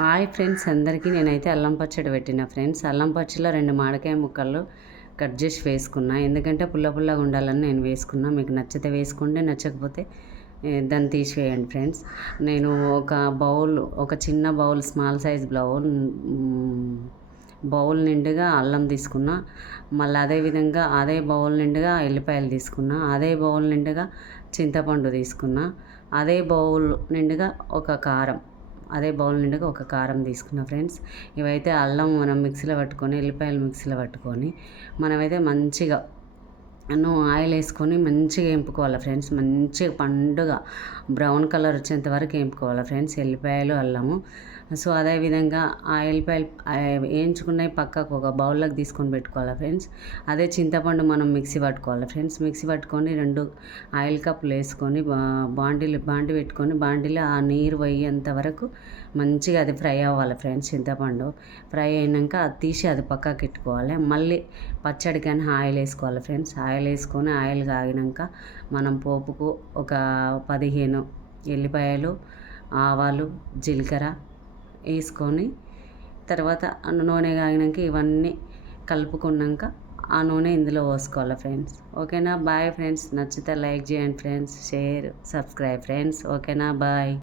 Hi friends, అందరికీ నేనైతే అల్లం పచ్చడి పెట్టిన ఫ్రెండ్స్. అల్లం పచ్చడిలో 2 మామిడికాయ ముక్కలు కట్ చేసి వేసుకున్నా. ఎందుకంటే పుల్ల పుల్లగా ఉండాలని నేను వేసుకున్నా. మీకు నచ్చితే వేసుకోండి, నచ్చకపోతే దాన్ని తీసివేయండి ఫ్రెండ్స్. నేను ఒక చిన్న బౌల్, స్మాల్ సైజ్ బౌల్ నిండుగా అల్లం తీసుకున్నా. మళ్ళీ అదేవిధంగా అదే బౌల్ నిండుగా ఎల్లిపాయలు తీసుకున్నా. అదే బౌల్ నిండుగా చింతపండు తీసుకున్నా. అదే బౌల్ నిండుగా ఒక కారం తీసుకున్నా ఫ్రెండ్స్. ఇవైతే అల్లం మనం మిక్సీలో పట్టుకొని, ఎల్లిపాయలు మిక్సీలో పట్టుకొని మనమైతే మంచిగా ఆయిల్ వేసుకొని మంచిగా వేపుకోవాలి ఫ్రెండ్స్. మంచిగా పండుగ బ్రౌన్ కలర్ వచ్చేంత వరకు వేపుకోవాలి ఫ్రెండ్స్, ఎల్లిపాయలు అల్లము. సో అదేవిధంగా ఆ ఎల్లిపాయలు వేయించుకున్నవి పక్కకు ఒక బౌల్లోకి తీసుకొని పెట్టుకోవాలి ఫ్రెండ్స్. అదే చింతపండు మనం మిక్సీ పట్టుకోవాలి ఫ్రెండ్స్. మిక్సీ పట్టుకొని 2 ఆయిల్ కప్పులు వేసుకొని బాండి పెట్టుకొని బాండీలో ఆ నీరు పోయేంత వరకు మంచిగా అది ఫ్రై అవ్వాలి ఫ్రెండ్స్. చింతపండు ఫ్రై అయినాక అది తీసి అది పక్కకి పెట్టుకోవాలి. మళ్ళీ పచ్చడికని ఆయిల్ వేసుకోవాలి ఫ్రెండ్స్. ఆయిల్ వేసుకొని ఆయిల్ కాగినాక మనం పోపుకు ఒక 15 ఎల్లిపాయలు, ఆవాలు, జీలకర్ర వేసుకొని తర్వాత నూనె కాగినాక ఇవన్నీ కలుపుకున్నాక ఆ నూనె ఇందులో పోసుకోవాలి ఫ్రెండ్స్. ఓకేనా? Bye friends. నచ్చితే లైక్ చేయండి ఫ్రెండ్స్, షేర్, సబ్స్క్రైబ్ ఫ్రెండ్స్. ఓకేనా? బాయ్.